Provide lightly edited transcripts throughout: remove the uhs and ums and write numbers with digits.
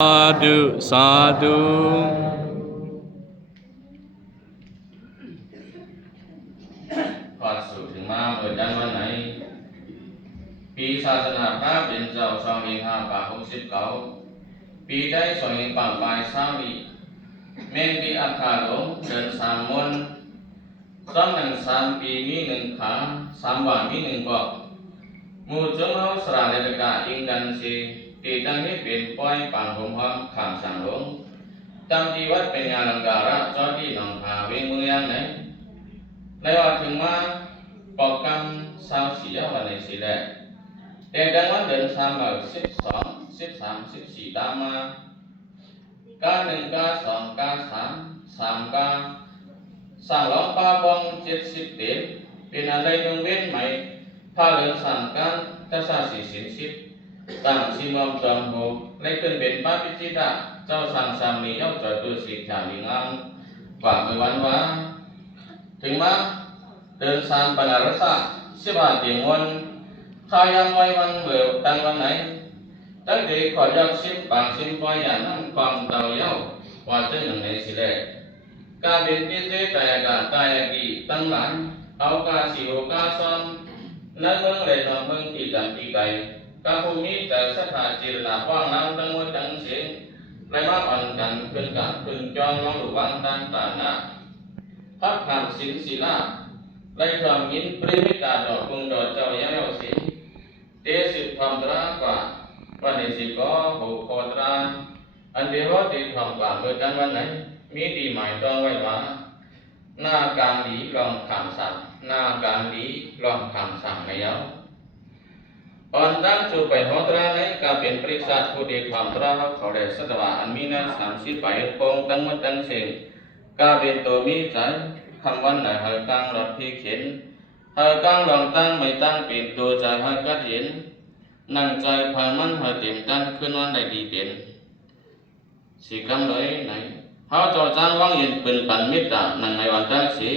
Sadhu, sadhu. ขอสู่ถึงมาเปิดกันวันไหนปีศาสนาพระเป็นเจ้า2569ปีได้2ปลายสาวีเมนปีอาคาหลงเดิน3 มนซ้ำหนึ่ง3 ปีมี1 ขา3 วันมี1 บอกมูจงเอาสระเลกาอิงกันสีตีตั้งให้เป็นป้อยปังผมหอมขามสังหลงจำที่วัดเป็นงานลังการะจอที่หนองหาเวงเมืองยังไหนในวันถึงมาปอกกรรมสาวสีวันในสีแดงแต่ดังวันเดิน3 12 13 14ตามมาการ1การ2การ3 3การสร้างหลองปาบอง70เดือนเป็นอะไรยงเว้นไหมถ้าเดิน3การจะสร้าง40ต่างสิมอมจอมโหในขึ้นเป็นป้าพิจิตาเจ้าสั่งสามีเจ้าจอดตัวสีขาวงามฝากไปวันว่าถึงมาเดินสามปนารสะ15 เตียงวันข้ายังไว้วันเบื่อตั้งวันไหนตั้งแต่ขอยักซิมปางซิมปอยอย่างนั้นความเต่าเย้าว่าจะอย่างไรสิแลการเป็นพิเศษแต่การตายกีตั้งหลายเอากาสิโอกาซ้อมนั้นเมืองเลยนอนเมืองที่จันที่ไกลกาภูมิแต่สถานจิรนาว่างน้ำตั้งมดตั้งเสียงไรมาอ่อนกันขึ้นกันขึ้นจองลองหลุวันตั้งตาหน้าพักขามสินศิลาไรความยินปริมิตาดอกกุงดอกเจ้าเย้าสิเตสิธรรมตรากว่าวันนี้สิก็บุคคลตราอันเดียวที่ทำกว่าเมื่อกันวันไหนมีดีหมายต้องไว้ว่าหน้าการดีลองคำสั่งหน้าการดีลองคำสั่งไม่เอาอ่อนตั้งจุดไปหัวตราในการเป็นปริศาผู้ดีความตราเขาได้สตวาอันมีนั้น30 ไปปงตั้งมดตั้งเสียงการเป็นตัวมีใจคำวันไหนหายกลางหลอดที่เขียนหายกลางลองตั้งไม่ตั้งเป็นตัวใจหายกัดเห็นนั่งใจพามันหายเต็มตั้งขึ้นวันใดดีเป็นสีกำเลยไหนเขาจอจางว่างเย็นเป็นปันมิตรนั่งในวันตั้งสี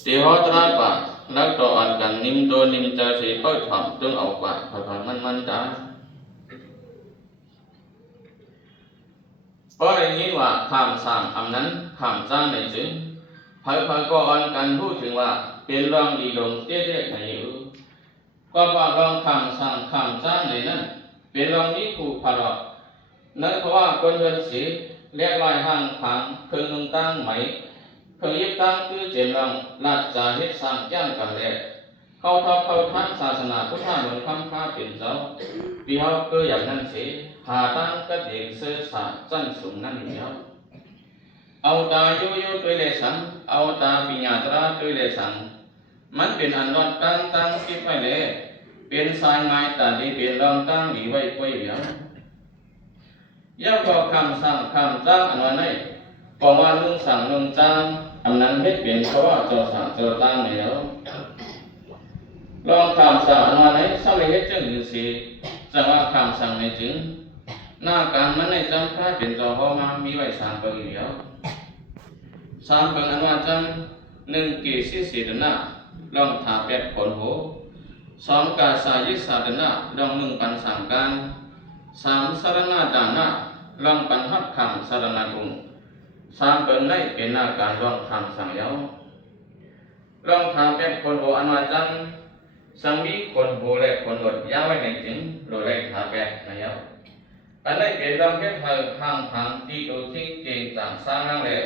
สีหัวตราป่าแล้วต่ออันกันนิ่มโดนิ่มใจสีค่อยถ่อมต้องเอากว่าผ่านมันจ้าเพราะอย่างนี้ว่าคำสั่งอำนั้นคำจ้างในจึงเผยก็อันกันพูดถึงว่าเป็นรองดีลงเตี้ยๆในอยู่ก็ว่ารองคำสั่งคำจ้างในนั้นเป็นรองนี้คู่พารอนั่นเพราะว่าคนเดินสีเรียกลอยห่างขังเครื่องนุ่งตั้งไหมเครื่องยิบตั้งคือเจนรังลาดจาเฮ็ดสร้างย่างกันแลเข้าทอดเข้าท่านศาสนาพุทธเหมือนคำค้าเป็นเจ้าวิหารก็อย่างนั้นสิหาตั้งก็เด็กเสื้อสาจันสูงนั่นเดียวเอาตาโยโย่ตัวเลสังเอาตาปิญญาตราตัวเลสังมันเป็นอันวัดตั้งคิดไว้เลยเป็นสายไม้ตาดีเป็นรองตั้งหลีไว้ไว้เดียวย่อก็คำสั่งคำจ้างอันวันไหนบอกว่าลุงสั่งลุงจ้างอันนั้นเฮ็ดเป็นเพราะว่าเจ้าสั่งเจ้าตั้งในแล้วลองคำสั่งอันวันไหนสมัยเฮ็ดจึงอยู่สิจะว่าคำสั่งในจึงหน้าการมันในจำพระเป็นเจ้าห้องมามีไว้3 ปีเดียว3 ปีอันว่าจัง1 กี่4 เดือนหน้าลองถา8 คนโห2 กาสายิสาเดือนหน้าลอง1 ปัน3 การ3 สารณาดานะลองปันหักคำสารณากุง3 เป็นได้เป็นหน้าการลองคำสั่งเย้าลองถาม8 คนโหอันว่าจังสังมีคนโหและคนอดยาไว้ในจึงโดยได้ถา8นะเย้าอันนี้เป็นลองแค่ทางทางที่ตัวทิ้งเก่งต่างสร้างนั่งเลย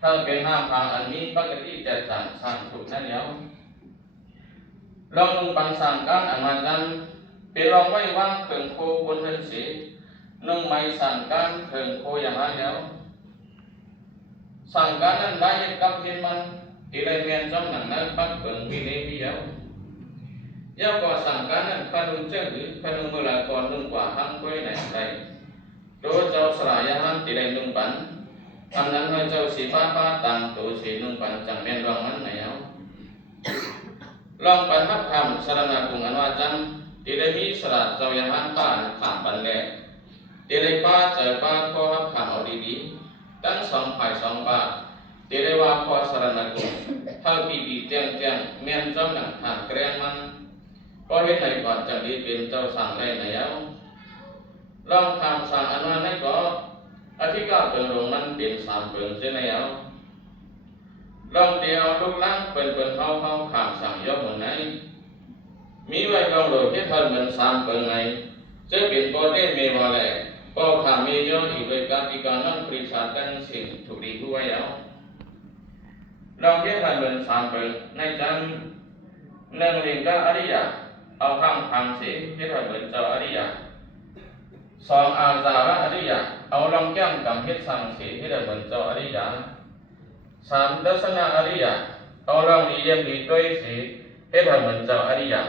ถ้าเป็นห้างทางอันนี้ปกติจะสั่งสร้างถูกนั่นเย้าลองนุ่งปันสั่งการอันว่าจังเป็นลองไว้ว่างเขิงโคบนเรือนสีนุ่งไม้สั่งการเขิงโคอย่างไรแล้วสั่งการนั้นได้กับเทียนมันที่ได้เรียนจำหนังนั้นปักเขิงวิเลวิเย้าเย้าก็สั่งการนั้นขนุนเจ้าหรือขนุนเมื่อไรก่อนนุ่งกว่าห้างกล้วยไหนใดโดยเจ้าสลายห้างที่ได้นุ่งปันอันนั้นให้เจ้าสีป้าต่างตัวสีนุ่งปันจังแม่นรองนั้นไหนเย้าลองปันทับคำสารนากุงอันว่าจังที่ได้มีสระเจ้าอย่างนั้นป้าขามปันแก่ที่ได้ป้าเจอป้าข้อขามเอาดีๆตั้ง2 ฝ่าย 2 ป้าที่ได้ว่าข้อสารนากุงเท่าปีแจ้งแม่นเจ้าหนังทางแกล้งมันก็เห็นในก่อนจะดีเป็นเจ้าสั่งได้ไหนแล้ว ลองคำสั่งอันนั้นก็อธิกาเปิงลงนั้นเป็นสามเปิงเสียแล้วลองเดียวลูกล้างเป็นเข้าคำสั่งย่อเหมือนไหนมีไว้ลองโดยที่เธอเหมือนสามเปิงไงจะเป็นโปรเตเมวาแลก็ขามีย่ออีกโดยการที่การนั่งปริศาจตั้งสิ่งถูกดีผู้ไว้แล้วลองที่เธอเหมือนสามเปิงในจังหนึ่งเรียนก็อริยะเอาข้างทางเสียที่เธอเหมือนเจ้าอริยะสองอาจาระอริยะเอาลองแก้มกับเฮ็ดสั่งเสียที่เธอเหมือนเจ้าอริยะสามดัชนะอริยะเอาลองดีเยี่ยมดีด้วยเสียที่เธอเหมือนเจ้าอริยะ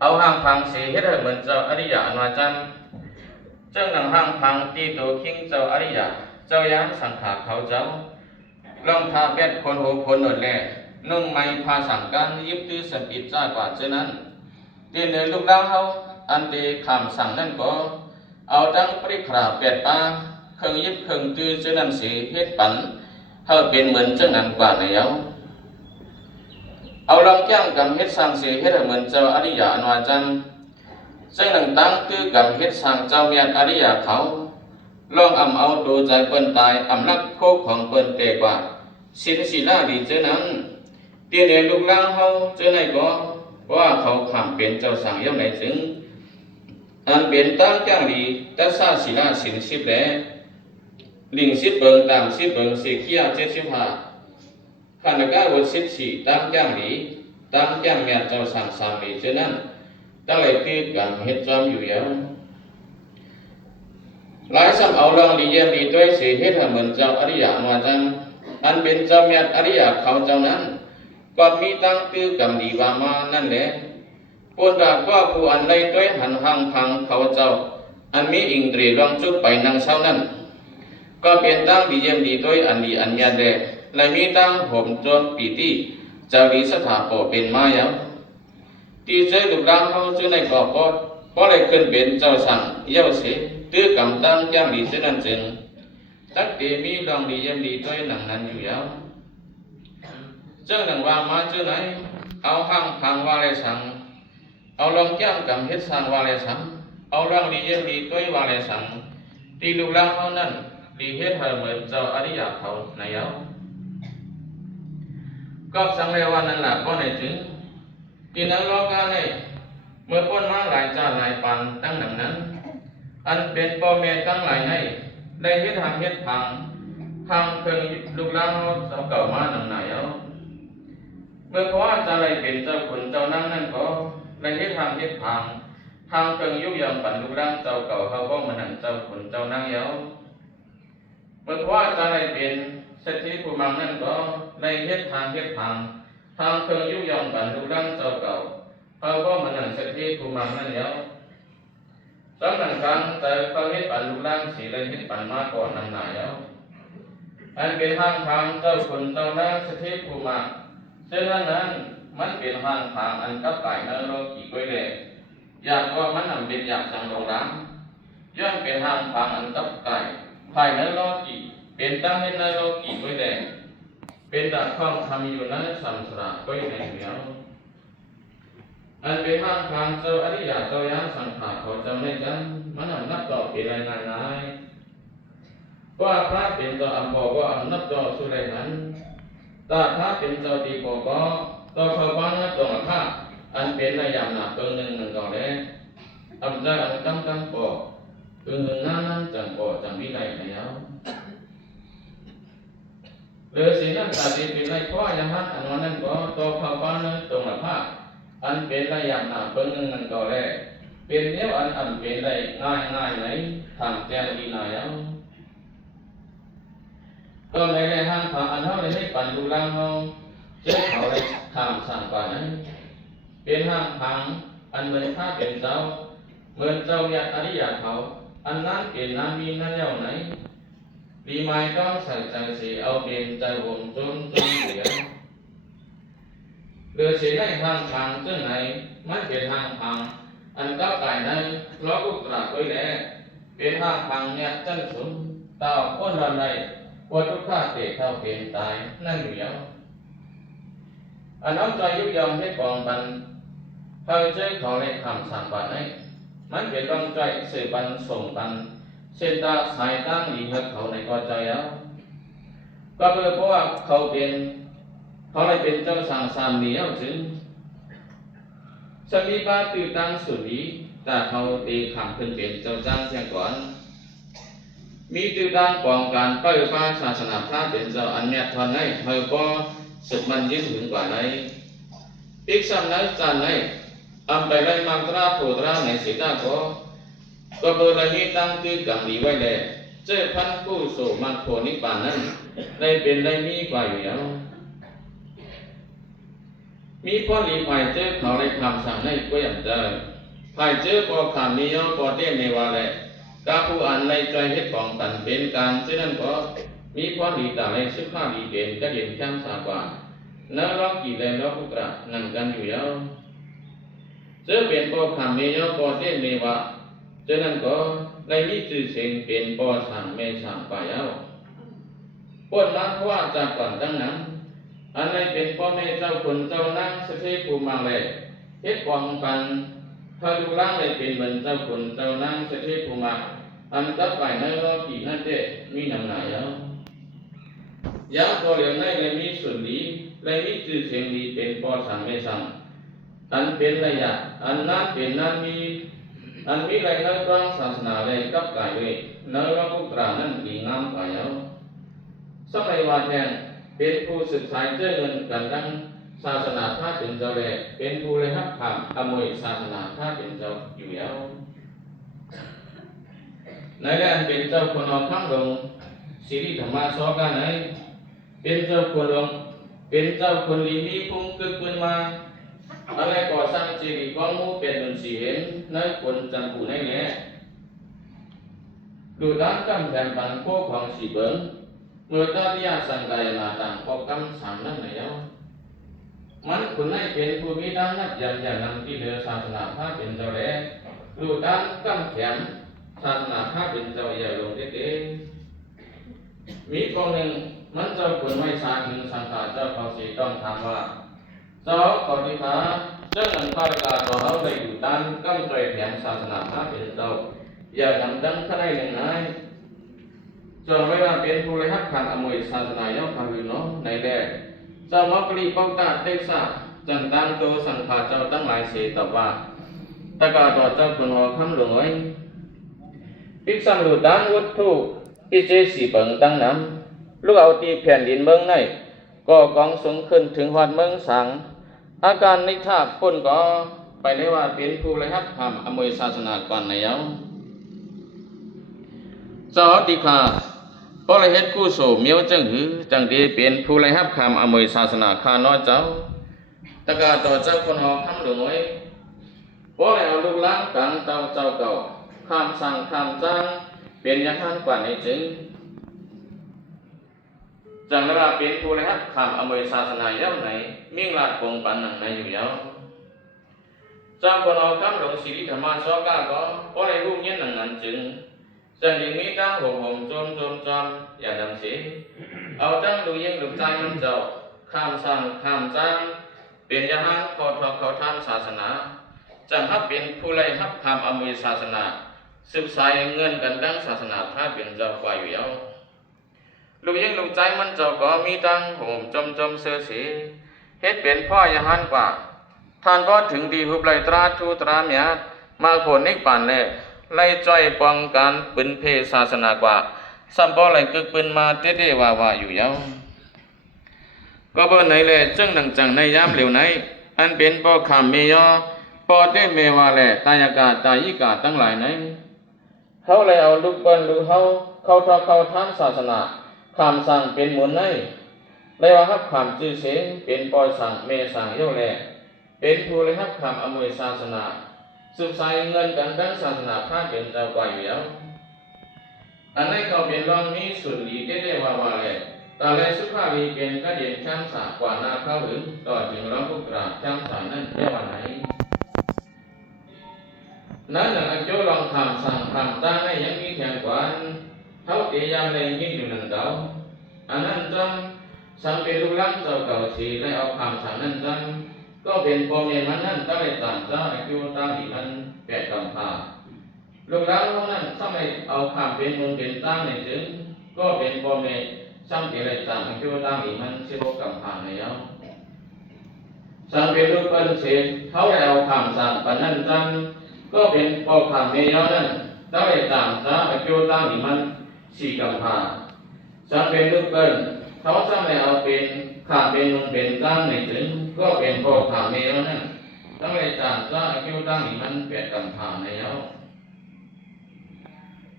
เอาห้างพังเสียให้เธอเหมือนเจ้าอริยะนาจันเจ้าหนังห้างพังตีตัวคิงเจ้าอริยะเจ้ายันสังขารเขาเจ้าลองทาเป็ดคนหูคนหนวดแหล่นุ่งไม้พาสั่งการยิบตื้อสัมปิดจ้ากว่าเช่นนั้นตีเนื้อลูกล้างเขาอันเดคำสั่งนั่นก็เอาตั้งปริขราเป็ดปลาเครื่องยิบเครื่องตื้อเช่นนั้นเสียเฮ็ดปันเขาเป็นเหมือนเจ้านั้นกว่าในเย้าเอาลองแก้งกับเฮ็ดสั่งเสียเฮ็ดเหมือนเจ้าอริยะนวาจันซึ่งหนังตั้งคือกับเฮ็ดสั่งเจ้าเมียนอริยะเขาลองเอาดูใจเปิ้นตายรักโคกของเปิ้นเตกว่าสินศิลาดีเจ้านั้นตีเนลูกล้างเขาเจ้าไหนก็ว่าเขาขำเป็นเจ้าสั่งย่อมไหนถึงอันเป็นตั้งจ้างดีแต่ซาศิลาสินสิบแหลลิงสิบเบิงตามสิบเบิงเสียขี้ย75ขันกาวัด14ตั้งจ้างดีตั้งจ้างเมียเจ้าสั่งสามีเช่นนั้นตั้งไหลตีกันเฮ็ดจอมอยู่แล้วหลายซ้ำเอาลองดีเยี่ยมดีด้วยเสียเฮ็ดเหมือนเจ้าอริยะมาจังอันเป็นเจ้าเมียอริยะเขาเจ้านั้นก็มีตั้งตื้อกำดีว่ามานั่นแหละปนดาก็ผู้อันใดด้วยหันห่างพังเขาเจ้าอันมีอิงตรีลองจุดไปนางเช้านั้นก็เป็นตั้งดีเยี่ยมดีด้วยอันดีอันยาแดและมีตั้งห่มโจมปีติเจ้าดีสถาปเป็นมาเยาตีเจลูกล้างเขาชื่อในกอบเพราะได้ขึ้นเป็นเจ้าสั่งเย้าเสียตื้อกำตั้งจ้างดีเช่นนั้นจึงตักเดมีลองดีเยี่ยมดีด้วยหนังนั้นอยู่แล้วเจ้าหนังว่ามาชื่อไหนเอาห้างพังว่าเลยสั่งเอาลองแก้มกับเฮ็ดสั่งว่าเลยสั่งเอาลองดีเยี่ยมดีด้วยว่าเลยสั่งตีลูกล้างเขานั้นดีเฮ็ดให้เหมือนเจ้าอริยะเขาในเย้าก็สังเวยวันนั้นแหละก็ในถึงที่นั้นโลกาในเมื่อพ้นมาหลายจ้าหลายปันตั้งหนังนั้นอันเป็นพ่อแม่ตั้งหลายในได้เฮ็ดทางเฮ็ดพังทางเครื่องลูกล้างเอาเก่ามาหนังไหนเอาเมื่อเพราะจะอะไรเป็นเจ้าขุนเจ้านั่งนั่นก็ได้เฮ็ดทางเฮ็ดพังทางเครื่องยุบยำปั่นลูกล้างเจ้าเก่าเขาก็มาหนังเจ้าขุนเจ้านั่งเย้าเมื่อเพราะจะอะไรเป็นเศรษฐีผู้มังนั่นก็ได้เฮ็ดทางเฮ็ดพังทางเครื่องยุบยำปั่นลูกล้างเจ้าเก่าเขาก็มาหนังเศรษฐีผู้มังนั่นเย้าสำนักการแต่เขาเฮ็ดปั่นลูกล้างสีเลยเฮ็ดปั่นมาก่อนนำหนาเย้าอันเป็นทางทางเจ้าขุนเจ้านั่งเศรษฐีผู้มังเช่นนั้นมันเป็นทางทางอันกับไก่นรกกี่ก้อยเลยอยากว่ามันนำเป็นอยากสังโรงร้างย้อนเป็นทางทางอันกับไก่ภายนรกกี่เป็นตั้งให้นรกกี่ก้อยเลยเป็นดักข้องทำอยู่นั้นสัมสระก้อยในเหนียวอันเป็นทางทางเจ้าอริยะเจ้ายันสังขารเขาจำได้จังมันนำนับต่อเป็นรายงานนายว่าพระเป็นเจ้าอัมพอว่านับต่อสุไรนั้นตาถ้าเป็นเจ้าดีกว่าก็ต่อเขาบ้านนะตรงข้าอันเป็นระยะหนาเกินหนึ่งก่อนเลยอันใจอันตั้งปอคือหนึ่งนั้นจังปอจังวิไลแล้วเรือสีนั้นตาดีเป็นไรเพราะอย่างนั้นอันนั้นก็ต่อเขาบ้านนะตรงข้าอันเป็นระยะหนาเกินหนึ่งก่อนเลยเป็นเนี้ยอันเป็นไรง่ายไหนทางแจ้งดีหน่อยแล้วก็ในห้างผ่าอันเท่าในให้ปั่นดูล่างเขาเจ้าเขาเลยทำสั่งก่อนนั้นเป็นห้างพังอันเหมือนข้าเป็นเจ้าเหมือนเจ้าเนี่ยอริยะเขาอันนั้นเป็นน้ำมีนั่นแล้วไหนดีไม้ก็ใส่ใจสีเอาเป็นใจวงจนเหลือเรือสีในห้างพังเจ้าไหนมันเป็นห้างพังอันก็ไก่ในล้อกุตระไว้แล้วเป็นห้างพังเนี่ยจันสุนเต่าอ้นวันใดว่าทุกข้าเตะเท่าเป็นตายนั่นเหนียวอันน้องใจยุยยอมให้กองบันเขาเจ้าเขาในคำสั่งบันให้ มันเป็นต้องใจสื่อปันส่งปันเส้นตาสายตั้งดีให้เขาในก็ใจแล้วก็เพราะว่าเขาเลยเป็นเจ้าสางสามเหนียวจึงสมีบาตื่นตั้งสุดนี้แต่เขาตีขำขึ้นเป็นเจ้าจ้างเชียงก่อนมีตื่นตั้งปองการเปิดฟ้าศาสนาพระเป็นเจ้าอันเนี้ยทอนให้เธอก็สุดมันยิ่งถึงกว่าไหนอีกสำนักจันให้อำไปไล่มังตราโผตราในศีลก็เบอร์ละนี้ตั้งคือกำดีไว้เลยเจ้าพันผู้โสมังโผนิปานนั้นได้เป็นได้มีกว่าอยู่แล้วมีพ่อหลีภายเจ้าเขาได้คำสั่งให้ก็อย่างเจอภายเจ้าพอขามมีย่อพอเต้ในวาแหละกาผู้อ่านในใจเฮ็ดของกันเป็นการเช่นนั้นก็มีพ่อหลีตาในสุภาพหลีเป็นก็เห็นแค่สากว่าเนื้อร้องกี่แรงร้องพุตระนั่นกันอยู่แล้วเจ้าเป็นพอขามมีย่อพอเต้ในวาเช่นนั้นก็ในมีชื่อเสียงเป็นพอสั่งเมสั่งไปแล้วปนนั้นเพราะว่าจากก่อนตั้งนั้นอันนี้เป็นพ่อแม่เจ้าคนเจ้านั่งสถิภูมิมาเลยเฮ็ดกองกันเธอดูล่างเลยเป็นเหมือนเจ้าคนเจ้านั่งสถิภูมิมาอันกับไปในรอบกี่นั่นเด้มีหนังไหนแล้วย้ำตัวเหลียวในเลยมีส่วนดีเลยมีชื่อเสียงดีเป็นพอสั่งไม่สั่งอันเป็นระยะอันนั้นเป็นนั้นมีอันมีอะไรในกลางศาสนาเลยกับกายเลยในรอบพุทธานั้นดีงามกว่าแล้วสมัยว่าแทนเป็นผู้ศึกษาเจ้าเงินกันดังศาสนาพระเป็นเจ้าแลเป็นผู้เลยฮับคำอมวยศาสนาพระเป็นเจ้าอยู่แล้วในแดนเป็นเจ้าคนออกข้างลงสิริธรรมาสอกันไหนเป็นเจ้าคนลงเป็นเจ้าคนลีมีพุ่งกึกปืนมาอะไรก่อสร้างจิริก้องมูเป็นเหมือนสีเห็นในคนจันผู้ในแหล่ดูด้านกำแพงปันโคกของสีเบิ้งเมื่อตาที่ยาสังกายนาต่างก็กำสามนั่นไหนแล้วมันคนให้เป็นผู้มีด้านนักยันยันนำที่เหลือศาสนาพระเป็นเจ้าแหล่ดูด้านกำแขนศาสนาพระเป็นเจ้าใหญ่ลงเด็ดๆมีคนหนึ่งมันเจ้าคนไม่สร้างหนึ่งสังขารเจ้าเขาสีต้องถามว่าเจ้าขอที่พระเจ้าหนังพระกาต่อเขาได้อยู่ด้านกำใจแขนศาสนาพระเป็นเจ้าอย่านำดังข้าได้หนึ่งนายจนเวลาเป็นผู้เลยฮักขันอมวยศาสนาย่อมทำอยู่เนาะในแรกเจ้ามอกรีป้องตาเตซ่าจันตังโตสังขารเจ้าตั้งหลายเสียตอบว่าตะกาต่อเจ้าคนหอคำหลวงไว้พิกษันหลุดด้านวัตถุพิเจสีเปิงตั้งน้ำลูกเอาตีแผ่นดินเมืองในก็กองสูงขึ้นถึงหอดเมืองสังอาการนิทาพ้นก็ไปเลยว่าเป็นผู้เลยฮักขันอมวยศาสนาก่อนในเย้าเจ้าติคาพอเลยเฮ็ดกู้โสเมียวจังหือจังดีเป็นผู้เลยฮับคำอมวยศาสนาข้าน้อยเจ้าตะกาต่อเจ้าคนหอคำหลวงไว้พอเลยเอาลูกล้างกลางเจ้าเก่าข้ามสั่งข้ามจ้างเป็นยาท่านกว่าในจึงจังเวลาเป็นผู้เลยฮับคำอมวยศาสนาเย้าไหนมิ่งลาดปงปันหนังในอยู่เย้าเจ้าคนหอคำหลวงสิริธรรมาสอกาก็พอเลยรู้เงี้ยหนังนั้นจึงจังยังมีตั้งห่มจมอย่าดำสีเอาตั้งดูยิ่งดูใจมันเจ้าข้ามสั่งข้ามจ้างเป็นยาหังขอทอกเขาทานศาสนาจังฮับเป็นผู้ไล่ฮับคำอมวยศาสนาสืบสายเงินกันดังศาสนาพระเป็นเจ้าควายอยู่แล้วดูยิ่งดูใจมันเจ้าก็มีตั้งห่มจมเสือสีเฮ็ดเป็นพ่อยาหันกว่าท่านก็ถึงดีหุบไล่ตราทูตราเมียมาผลนิพพานเลยไล่จ้อยป้องกันปืนเพศาสนากว่าสัมปอไหลกึกปืนมาเต้ๆว่าอยู่ยาวก็บ่ไหนแลจึงดังจังในยามเหลวไหนอันเป็นบ่คำเมยอปอเต้เมว่าแลกายกาตายิกาทั้งหลายไหนเขาเลยเอาลูกเปิ้นลูกเขาทอเข้าทานศาสนาคำสั่งเป็นหมุนไหนเลยว่าฮับคำชื่อเสียงเป็นปอยสั่งเมสั่งเยาแลเป็นผู้เลยฮับคำอมวยศาสนาสืบสายเงินกันดังศาสนาพระเป็นเจ้ากว่าอยู่แล้วอันนี้เขาเป็นรองมีส่วนดีได้ว่าเลยแต่ในสุภาพมีเป็นก็เด่นช่างสากว่าหน้าเข้าหรือต่อถึงเราผู้กราบช่างสานั่นเรียกว่าไหนนั้นอย่างโจลองทำสั่งทำจ้างได้ยังมีแข่งกว่าเท่าเตียามเลยยิ่งอยู่หนึ่งเก่าอันนั้นจังสังเป็นลูกหลานเจ้าเก่าสีได้เอาคำสั่งนั้นจังก็เป็นพ่อแม่มันนั่นก็เลยตามเจ้าอายุตั้งอีกนั้นแปดกำพา ลูกหลานเขานั้นถ้าไม่เอาคำเป็นมูลเป็นตั้งในถึงก็เป็นพ่อแม่ซ้ำอะไรต่างๆที่ว่าตั้งอีมันเชื่อกับผ่านแล้วสั่งเป็นลูกเป็นเศษเขาได้เอาคำสั่งปันนั้นจังก็เป็นพ่อคำเมียนั้นได้ต่างจ้าไอ้ที่ว่าตั้งอีมันสี่กับผ่านสั่งเป็นลูกเป็นเขาซ้ำได้เอาเป็นคำเป็นมูลเป็นตั้งในถึงก็เป็นพ่อคำเมียนั้นได้ต่างจ้าไอ้ที่ว่าตั้งอีมันเปลี่ยนกับผ่านแล้ว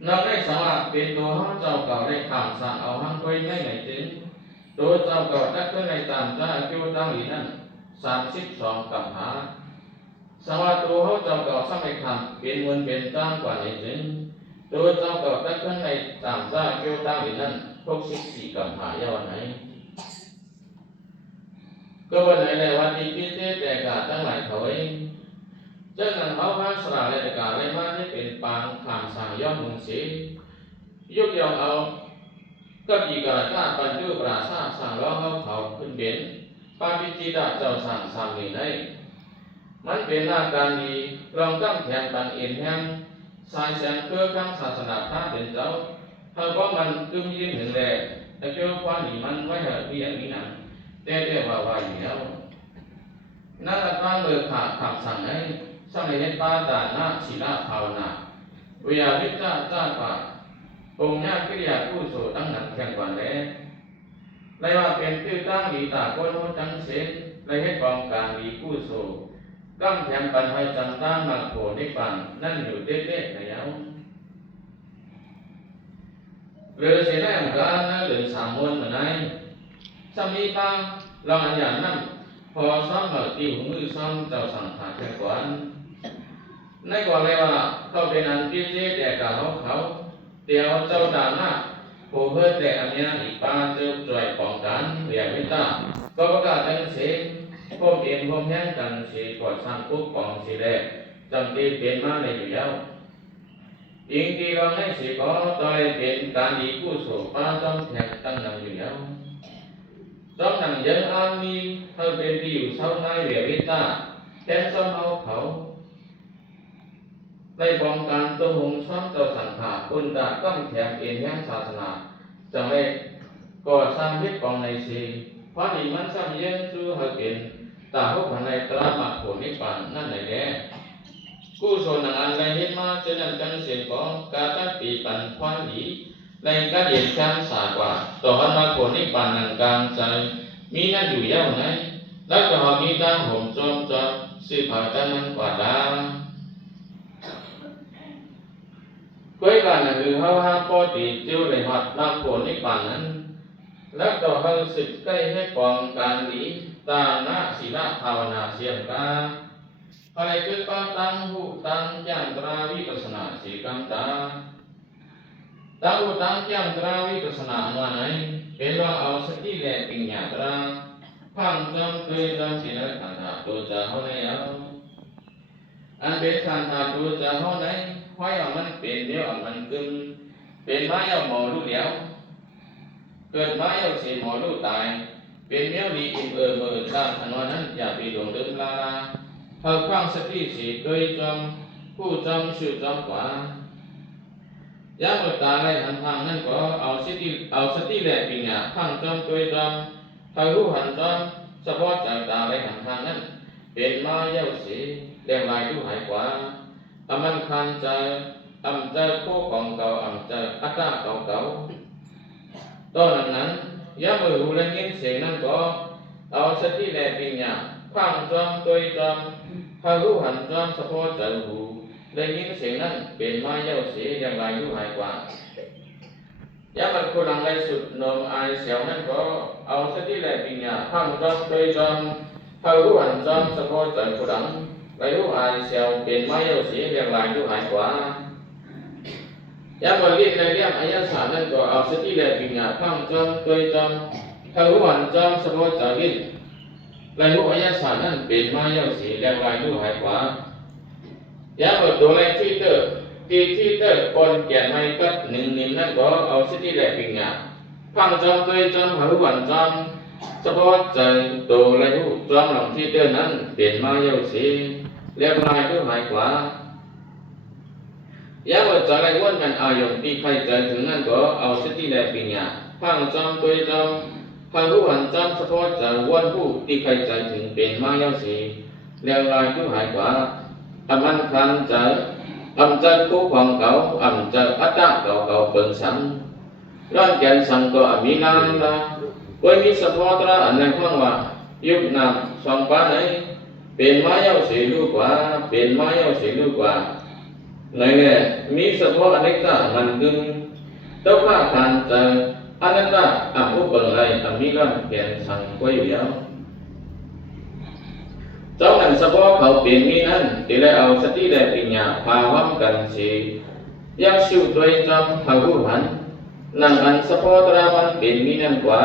เราได้สามารถเป็นตัวห้องเจ้าเก่าได้ข่าวสั่งเอาห้องไว้ไม่ไหนถึงตัวเจ้าเก่าได้ขึ้นในตามจ้าคิวตั้งอีนั่น32กับหาสามารถตัวห้องเจ้าเก่าสมัยคำเป็นมูลเป็นตั้งกว่าในถึงตัวเจ้าเก่าได้ขึ้นในตามจ้าคิวตั้งอีนั่น64กับหายาวไหนก็วันไหนในวันที่พิเศษแต่กาตั้งหลายเขาเองเจ้าหน้าเขาพาสระและกาและมาให้เป็นปางขามสั่งย่อมมุงสียกย่องเอาก็ปีกาข้าปันดูปราชาสั่งล้อเขาเขาขึ้นเบนปาปิจิตาเจ้าสั่งสามนี้ได้มันเป็นหน้าการดีลองตั้งแทนปันเอ็นแห่งสายแสงเพื่อข้างศาสนาพระเป็นเจ้าเขาก็มันตึงยืนถึงแหล่แต่เจ้าความนี้มันไว้เหตุที่อย่างนี้นะแต่ว่าอยู่แล้วนั่นละตั้งเบอร์ขาขับสั่งให้สมัยเห็นปาตานาศิลาภาวนาวิยาวิจาจ้าป่าองค์ญาติกิริยาผู้โสตั้งหนักแข่งกว่าแล้วในว่าเป็นคือตั้งดีตาโกนโหจังเสนในเหตุกองการดีผู้โสตั้งแถมปันให้จำตั้งมาโผล่ในปันนั่นอยู่เด็ดๆแล้วเรือเสนาของการนั่นเหลือสามมนเหมือนไงสามีป้าลองอันอย่างนั้นพอซ้อมแบบตีหูมือซ้อมเจ้าสั่งขาดแค่ก่อนในก่อนเลยว่าเขาเป็นอันพิเศษแต่กับเขาเดี๋ยวเจ้าด่านหน้าโผล่เพื่อแต่อันนี้อีกป้าเจ้าจ่อยป้องกันเรียกวิตาก็ประกาศจังเสียพวกเองพวกแย่งกันเสียกอดสร้างปุ๊บป้องสีแรกจำตีเป็นมาในอยู่แล้วยิงตีเราให้สีก็ต่อยเป็นการดีผู้สูงป้าจอมแทงตั้งนำอยู่แล้วจอมหนังยังอามีเธอเป็นที่อยู่เศร้าในเรียกวิตาแทนซ้อมเอาเขาในป้องกันตัวหงซ้อมเจ้าสังขารอุนดาก้มแถมเอ็นแห่งศาสนาจะไม่ก่อสร้างยึดปองในสีเพราะนี่มันซ้ำเย็นสู้ให้เป็นตาหุบในตรามาโขนิปันนั่นไหนแน่กู้โซนอันไรเห็นมาเจนันจังเสียงของกาตัปีปันควานหลีในการเย็นช้างสากว่าต่อวันมาโขนิปันนังกลางใจมีนั่นอยู่ยาวไหนแล้วก็มีตั้งห่มจอมจอมสืบผ่าจันมันกว่าดาเพื่อการนั่นคือเขาห้าปอตีเจ้าในหัดนำโขนิปันนั้นแล้วก็เขาสึกใกล้ให้ปองการหลีตาหน้าศีลภาวนาเสียงกาอะไรคือปาตังหูตังย่างตราวิปัสนาสีกัมตาตังหูตังย่างตราวิปัสนาวันไหนเป็นว่าเอาสติและปัญญาตราพังจำเคยจำสินขันธาตัวจะเขาในเอาอันเป็นขันธาตัวจะเขาในห้อยเอามันเป็นเดียวเอามันกึ่งเป็นไม้เอาหมอลูกเดียวเกิดไม้เอาเสียหมอลูกตายเป็นเมี้ยวดีอิ่มเมื่อตามอันวันนั้นอย่าไปหลงลืมลาเท่าความสติสีเคยจำผู้จำชื่อจำกว่าย่าเมื่อตาในหันทางนั้นก็เอาสติแหลกปิญญาพังจำเคยจำเท่ารู้หันจำเฉพาะจากตาในหันทางนั้นเป็นมาเย้าสีแดงลายดูหายกว่าอมันคันใจอำใจผู้ของเก่าอำใจอัตตาเก่าตอนนั้นย่าเมื่อหูและยินเสียงนั้นก็เอาสติแหลกปิญญาพังจำเคยจำถ้ารู้หันจอมเฉพาะใจหูได้ยินเสียงนั้นเป็นไม้เย้าเสียอย่างไรรู้หายกว่ายามันคนหลังไรสุดนมอายเสียวนั้นก็เอาสติแหลปิญญาพังจอมโดยจอมถ้ารู้หันจอมเฉพาะใจคนหลังไรรู้อายเสียวเป็นไม้เย้าเสียอย่างไรรู้หายกว่ายามันเรียกในเรื่องอายะสารนั้นก็เอาสติแหลปิญญาพังจอมโดยจอมถ้ารู้หันจอมเฉพาะใจลิ้นลายรู้อายะสารนั้นเป็นไม้เย้าสีแรงลายรู้หายกว่ายาเปิดตัวแรกที่เตอร์ปนแก่นไม่กัดหนึ่งนิ่มนั่นก็เอาสติแหลกปิญญาพังจอมเคยจอมหารู้วันจอมเฉพาะใจตัวลายรู้จอมหลังที่เตอร์นั้นเป็นไม้เย้าสีแรงลายรู้หายกว่า giá mà trở lại quân ngàn ao dùng đi khai trởถึงนั่นก็เอาสติและปัญญาพังจอมตัวจอมพังผู้หันจอมสะท้อนจากวันผู้ที่ใครใจถึงเป็นมาเย้าสีแล้วลายผู้หายกว่าอำมันคันเจออำจัดคู่ของเขาอำจัดอัตตาเก่าเก่าเปิงสังร้อนแก่นสังก็อมีนาละไว้มีสะท้อนตราอันในห้องว่ายุบนำสองป้าไหนเป็นมาเย้าสีลูกกว่าเป็นมาเย้าสีลูกกว่าในเนี่ยมีสะท้อนอันนี้ก็มันกึ่งเจ้าข้าคันเจออันนั้นก็อันอุปนิสัยอันมีร้อนแก่นสังไว้อยู่แล้วเจ้านั้นเฉพาะเขาเปลี่ยนมีนั้นที่ได้เอาสติและปัญญาพาวัมกันสิยังชิวตัวจำเขาผู้หันนั่งอันเฉพาะตรามันเปลี่ยนมีนั้นกว่า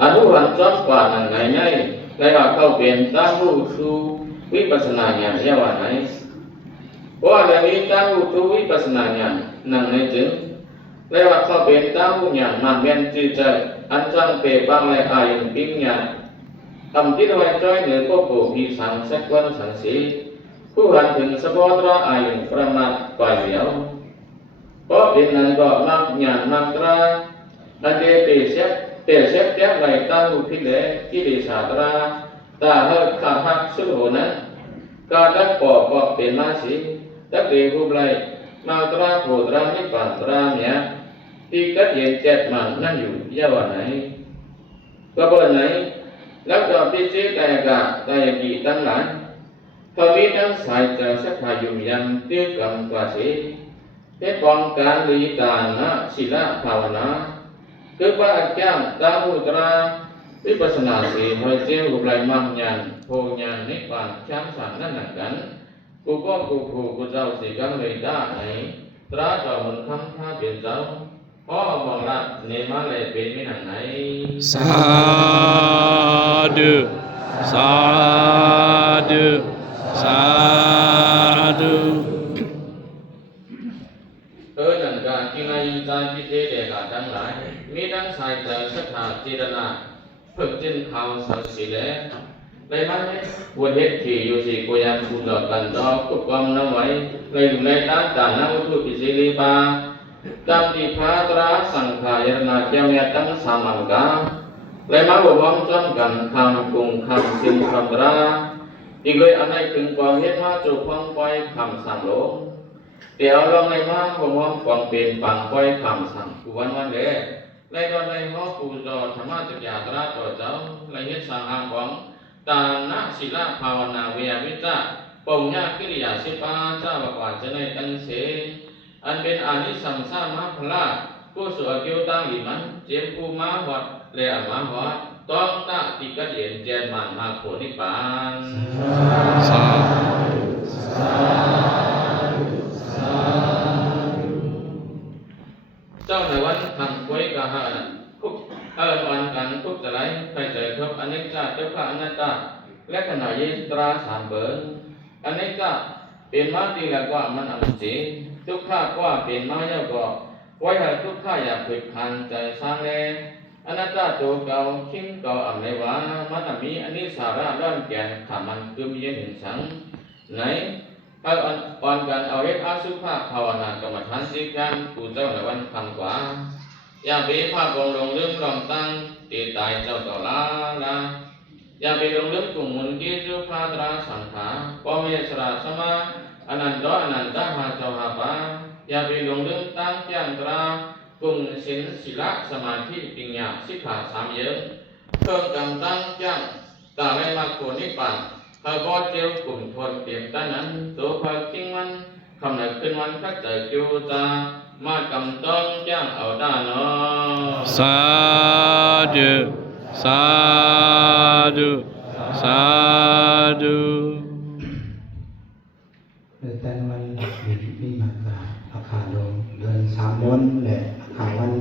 อันผู้หันจอมกว่านั่งไงไงได้ว่าเขาเปลี่ยนตั้งรู้สู่วิปัสสนาญาณยาวไหนเพราะอะไรนี้ตั้งรู้สู่วิปัสสนาญาณนั่งในจึงได้ว่าเขาเปลี่ยนตั้งรู้ญาณมันเป็นจิตใจอันจังเปรบางและอายุปิ้งญาณทำที่ไว้จ้อยเหนือพวกผู้มีสังสักวันสังสีผู้หันถึงสะพอตราอายุประมาทไปเหลียวเพราะเป็นนั้นก็มักญาณมักตราอันเดเปเสเปียกไหลตั้งอุทิเลกิเลสาตราตาเฮขาหักสุโหนั้นการดักปอบก็เป็นมาสีตักเดรูปไหลมาตราโผตรานิปันตราเนี่ยที่กัดเย็นเจ็ดมันนั่นอยู่ยาวไหนก็เบอร์ไหนแล้วก็พิจิตรกะตายกีตั้งหลายพอมีทั้งสายเจอสักพายุยันตื้อกำกว่าสีเทปองการลีตานะศิลภาวนาคือว่าอาจารย์ตามุตราวิปัสสนาสีหอยเจ้ากุไลมังยันโพยันนิพพานช้างสันนั่นหนักกันกูก็กูผูกูเจ้าสีกังเลยได้ไหนตราเจ้ามันคำท่าเป็นเจ้าพ่อบอกละเนมาเลยเป็นไม่หนังไหนสาธุสาธุสาธุนั่นก็กินอายุใจพิเศษเด็กทั้งหลายมีทั้งสายใจศรัทธาจิตนาฝึกจินข่าวสังสีแลเลยมันวันเหตุที่อยู่สี่กุยามบุญดอกกันดอกกุกอมน้ำไว้เลยอยู่ในด้านต่างน้ำอุตุปิสิลีปาตามที่พระตราสังขายนาเจ้าเมียตั้งสามังกาเลยมาบวมจำกันคำกุงคำสิงคำตราอีกเลยอันใดถึงกองเฮ็ดมาจุฟังปล่อยคำสั่งโลเดี๋ยวลองในมาบวมกองเป็นปังปล่อยคำสั่งกูวันเด้เลยตอนในห้อปูจอธรรมะจักรยาตราต่อเจ้าเลยเฮ็ดสั่งอางของตานะศิลาภาวนาเวียวิจาปงญากิริยาสิปาเจ้าบอกว่าจะในตั้งเสอันเป็นอานิสังสามพละผู้สวดเกี่ยวตั้งอิมันเจียมผู้มาวัดเรียมาวัดต้องตะติกะเดียนเจนมันมาโผนิปานสาเจ้าในวันทำไว้กะหาคุกวันกันคุกจะไรใครใจครับอันนี้จะเจ้าข้าอนัตตาและขณะยิตราสามเบิร์อันนี้จะเป็นมาตีแล้วก็มันอันสีทุกข้าก็เป็นมาเยอะก็ไว้ให้ทุกข้าอยากฝึกขันใจสร้างแรงอนัตตาโจเก่าคิงเก่าอ่ำในว่ามันมีอันนี้สาระด้านแก่นขามันคือมีเห็นสังไหนถ้าอ่อนกันเอาเฮ็ดอาสุภาภาวนากรรมฐานสิกันกูเจ้าในวันคำกว่าอย่าไปภาพลงลงลืมลองตั้งตีตายเจ้าต่อลาอย่าไปลงลืมกลุ่มมุนกิจุพาตราสังขาปอเมสราสมาอนันโตอนันตหาเจ้าหาปาอย่าไปลงลืมตั้งเจียงตรากุงสินศิลสมาธิปิญญาสิกขาสามเยอะเพิ่มกำตั้งจังตาไม่มาโคนิปันเขาก็เจียวกลุ่มทนเตรียมตั้งนั้นตัวพอกิ้งมันคำไหนขึ้นวันคัดใจจูตามากำต้องจังเอาด้านนอสาธุสาธุสาธุแต่วันมีมากราอาคาลงเดือนสามวันและอาคาวัน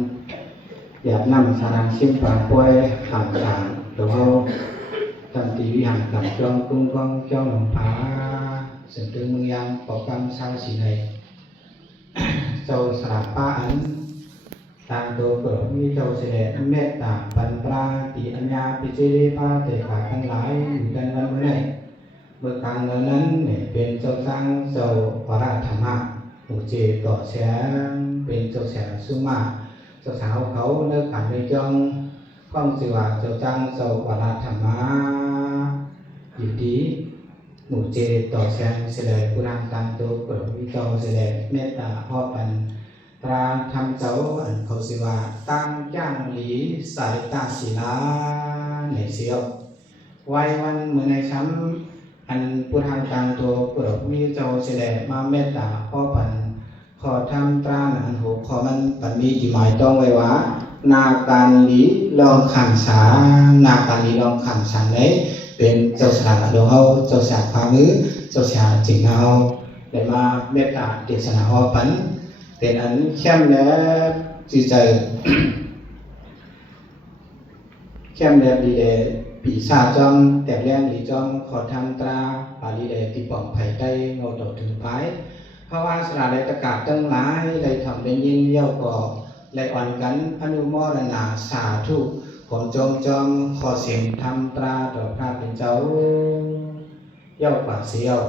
อยากนำสารชิมปากป่วยขางจางหรือว่าตั้งตีวิหารกับจองกุ้งกองจองหลงผาเสด็จเมืองยังปอกกำสาวสีในเจ้าสระป้าอันตามตัวเกิดมีเจ้าเสด็จเมตตาบรรปราติอัญญาปิเจริพาเตขาทั้งหลายอยู่กันวันเมื่อไหร่เมื่อการนั้นเนี่ยเป็นเจ้าสร้างเจ้าปราธรรมะ หมู่เจต่อแสงเป็นเจ้าแสงสุมาเจ้าสาวเขาเลิกขันในจองข้องสิว่าเจ้าจังเจ้าวราธรรมาอยู่ดีหมู่เจต่อแสงเสด็จกุรังตังโตเปิดวิจารเสด็จเมตตาพ่อปันตราทำเจ้าอันเขาสิว่าตั้งย่างหลีสายตาศิลาในเสียวไว้วันเมื่อในช้ำอันผู้ทางการตัวเปิดวิจารเสด็จมาเมตตาพ่อปันขอทำตราหนังหูขอมันปันมีจุหมายต้องไว้ว่านาการลีลองขันสานาการลีลองขันสาไหนเป็นเจ้าสาวดวงเฮาเจ้าสาวความมือเจ้าสาวจริงเฮาได้มาเมตตาเดชนาฮอปันเป็นอันเข้มและจิตใจเข้มและดีเดปีศาจจอมแต่แรงดีจอมขอทำตราปาลีเดติป่องไผ่ใต้โงดดถึงไปเพราะว่าสระได้ประกาศตั้งหลายได้ทำได้ยินเยี่ยวก่อได้อ่อนกันอนุโมทนาสาธุผมจอมขอเสียงทำตราต่อพระเป็นเจ้าเยี่ยวกว่าเสียว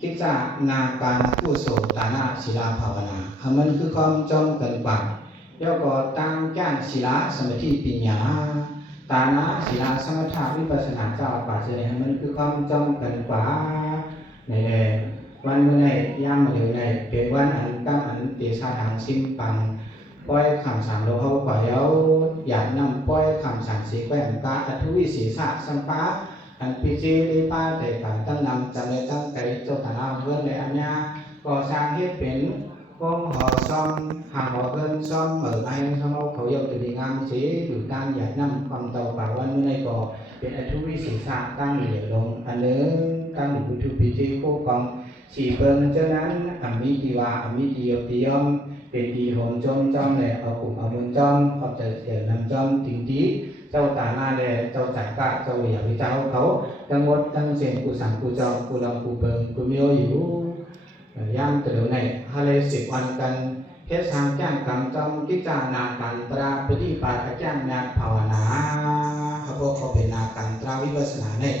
คิดจะนาการผู้โสตานาศิลาภาวนามันคือความจอมกันกว่าเยี่ยวก่อตั้งจ้านศิลาสมาธิปัญญาตานาศิลาสมถะวิปัสสนาเจ้าป่าเสด็จมันคือความจอมกันกว่าในวันเมื่อไหร่ย่ำมาถึงไหนเป็นวันอันตั้งอันเตชะทางสิ้นปังป้อยคำสั่งเราเขาปล่อยเอาอยากนำป้อยคำสั่งสีแกว่งกาอัตุวิศีสะสัมปะอันพิจิริปาแต่การตั้งนำจำเลยตั้งใจเจ้าฐานะเพื่อนในอัญญาก่อสร้างให้เป็นกองหอซ่อมหาหอเกินซ่อมเหมือนไอ้ซ่อมเขายกตัวดีงามสีหรือการอยากนำความเต่าป่าวันเมื่อไหร่ก่อเป็นอัตุวิศีสะตั้งเหลี่ยลงอันเนื้อตั้งหรือพิจุพิจิโคกองสี่เปิ้ลเจ้านั้นอมิติวาอมิติโยติยมเป็นดีโหมจอมจอมเลยเอากลุ่มเอาเมืองจอมเอาใจเสียนำจอมติงตีเจ้าตาหน้าเลยเจ้าจ่ายกะเจ้าเหลี่ยมเจ้าเขาทั้งหมดทั้งเสียงกูสั่งกูจอมกูลองกูเบิงกูมีอยู่ย่างแต่เดี๋ยวไหนฮาเล10 วันกันเทศทางแจ้งกรรมจอมกิจานาการตราปฏิปาแจ้งนาภาวนาเขาพวกเขาเป็นนาการตราวิปัสสนาเนี่ย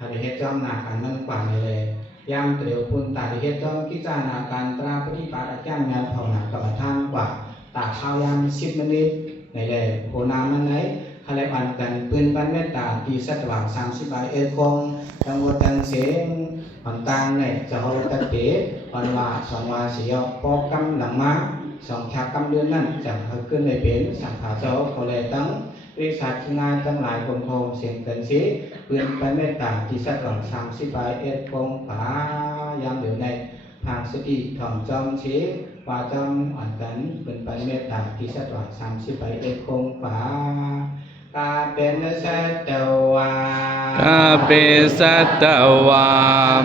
ฮาเลเฮ็ดจอมนาการนั่นกว่าเลยย่างเตียวพุนตาดิเฮจอมกิจานาการตราปฏิปาแจ้งงานภาวนากับท่านกว่าตาข้าวยาม10 นาทีในเลยโคนามันไหนฮาเลวันกันปืนปันเมตตาที่สัตว์หวัง30 ใบคงทั้งหมดทั้งเสียงผ่อนตังเนี่ยจะเอาตะเกียบผ่อนว่า2 วันเสียวปอกำหลังมา2 ชากำเดือนนั้นจะขึ้นในเป็นสังขารเจ้าเขาเลยตั้งบริษัทงานทั้งหลายคนโคมเสียงกันสีเพื่อนไปเมตตาที่สัตว์หวัง30 ใบคงป่ายามเดี๋ยวในทางสติถ่อมจอมเสียว่าจอมอ่อนกันเพื่อนไปเมตตาที่สัตว์หวัง30 ใบคงป่ากาเป็นสัตวา กาเปสัตตวาม